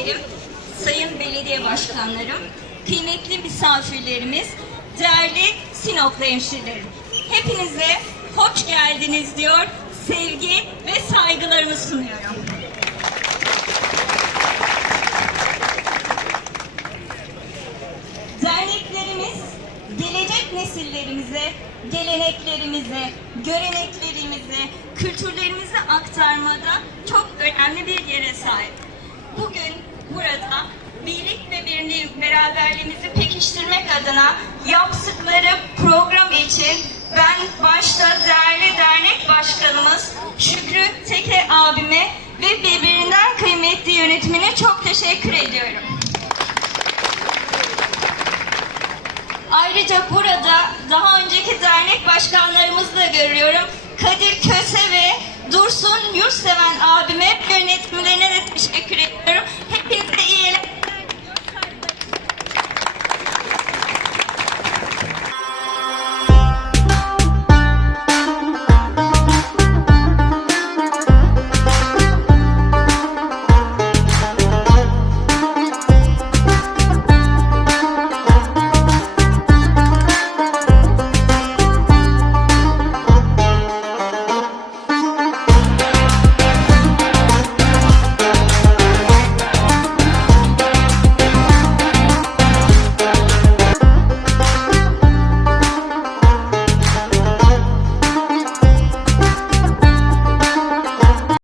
vekillerim, sayın belediye başkanlarım, kıymetli misafirlerimiz, değerli Sinoplu hemşirerim. Hepinize hoş geldiniz diyor, sevgi ve saygılarımı sunuyorum. Derneklerimiz gelecek nesillerimize, geleneklerimize, göreneklerimize, kültürlerimizi aktarmada çok önemli bir yere sahip. Bugün burada birlik ve beraberliğimizi pekiştirmek adına yaptıkları program için ben başta değerli dernek başkanımız Şükrü Teke abime ve birbirinden kıymetli yönetimine çok teşekkür ediyorum. Ayrıca burada daha önceki dernek başkanlarımızı da görüyorum. Kadir Köse ve Dursun Yurtseven abime yönetimde